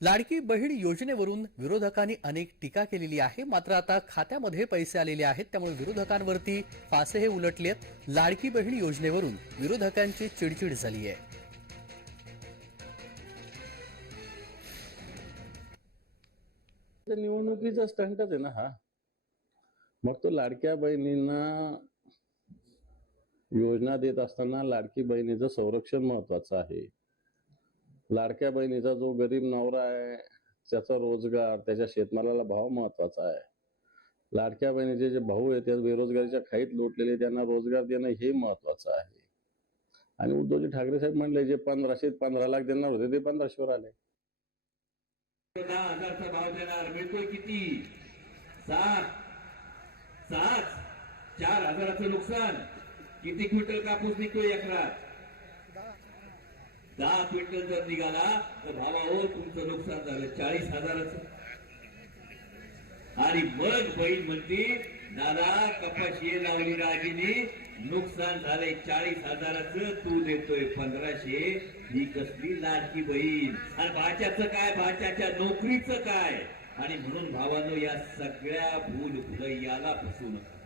लाडकी बहीण योजनेवरून विरोधकांनी अनेक टीका केलेली आहे. मात्र आता खात्यामध्ये पैसे आलेले आहेत. त्यामुळे विरोधकांवरती फासेही उलटलेत. लाडकी बहीण योजनेवरून विरोधकांची चिडचिड झाली आहे निवडणुकीचा स्टंटच आहे ना हा. मग तो लाडक्या बहिणींना योजना देत असताना लाडकी बहिणीचं संरक्षण महत्वाचं आहे. लाडक्या बहिणीचा जो गरीब नवरा आहे त्याचा रोजगार त्याच्या शेतमालाला भाव महत्त्वाचा आहे. लाडक्या बहिणीचे जे भाऊ आहेत त्या बेरोजगारीच्या खाईत लोटलेले त्यांना रोजगार देणं हे महत्वाचं आहे. आणि उद्धवजी ठाकरे साहेब म्हणले जे पंधराशे पंधरा लाख देणार होते ते पंधराशेवर आले. हजारचा भाव देणार मिळतोय किती? सात. सात. चार हजाराचं नुकसान. किती क्विंटल कापूस निघतोय एकरात दहा क्विंटल जर निघाला तर भावा हो तुमचं नुकसान झालं. चाळीस हजाराचं. आणि मग बहीण म्हणती दादा कपाशी लावली राजीने. नुकसान झालंय चाळीस हजाराचं. तू देतोय पंधराशे. ही कसली लाडकी बहीण. आणि भाच्याचं काय? भाच्याच्या नोकरीचं काय? आणि म्हणून भावानं या सगळ्या भूल भुलैयाला फसू नका